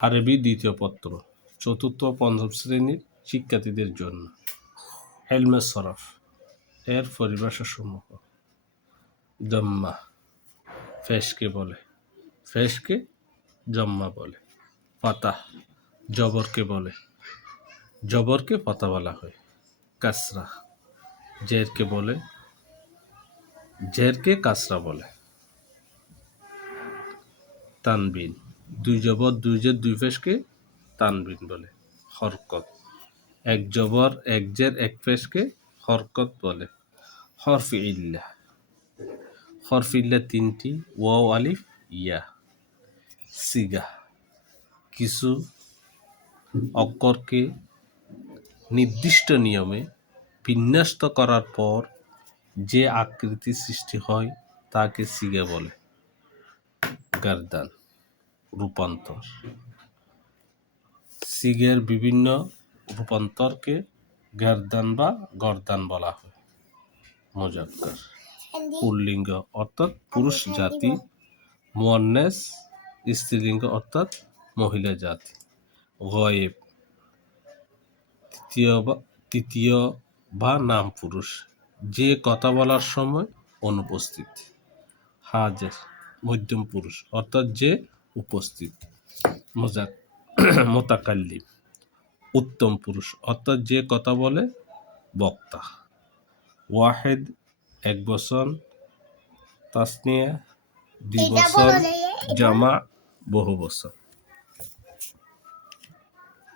আরবি দ্বিতীয় পত্র, চতুর্থ ও পঞ্চম শ্রেণীর শিক্ষার্থীদের জন্য। ইলমে সরফ এর পরিভাষাসমূহ। জম্মা ফেশকে বলে, ফেশকে জম্মা বলে। ফাতাহ জবরকে বলে, জবরকে ফাতা বলা হয়। কাসরা জেরকে বলে, জেরকে কাসরা বলে। তানবিন দুই জবর দুই জের দুই পেশকে তানবিন বলে। হরকত এক জবর এক জের এক পেশকে হরকত বলে। হরফে ইল্লা, হরফে ইল্লা তিনটি, ওয়াও আলিফ ইয়া। সিগা কিছু অক্ষরকে নির্দিষ্ট নিয়মে বিন্যস্ত করার পর যে আকৃতি সৃষ্টি হয় তাকে সিগা বলে। গারদান রূপান্তর, সিগের বিভিন্ন রূপান্তরকে গারদান বা গর্দান বলা হয়। মুজাক্কার পুল্লিঙ্গ অর্থাৎ পুরুষ জাতি, মুয়ান্নাস স্ত্রীলিঙ্গ অর্থাৎ মহিলা জাতি। গয়েব তৃতীয় বা নাম পুরুষ, যে কথা বলার সময় অনুপস্থিত। হাজির মধ্যম পুরুষ অর্থাৎ যে উপস্থিত। মুতাকাল্লিম উত্তম পুরুষ অর্থাৎ যে কথা বলে, বক্তা। ওয়াহেদ এক বচন, তাসনিয়া দ্বিবচন, জামা বহু বচন।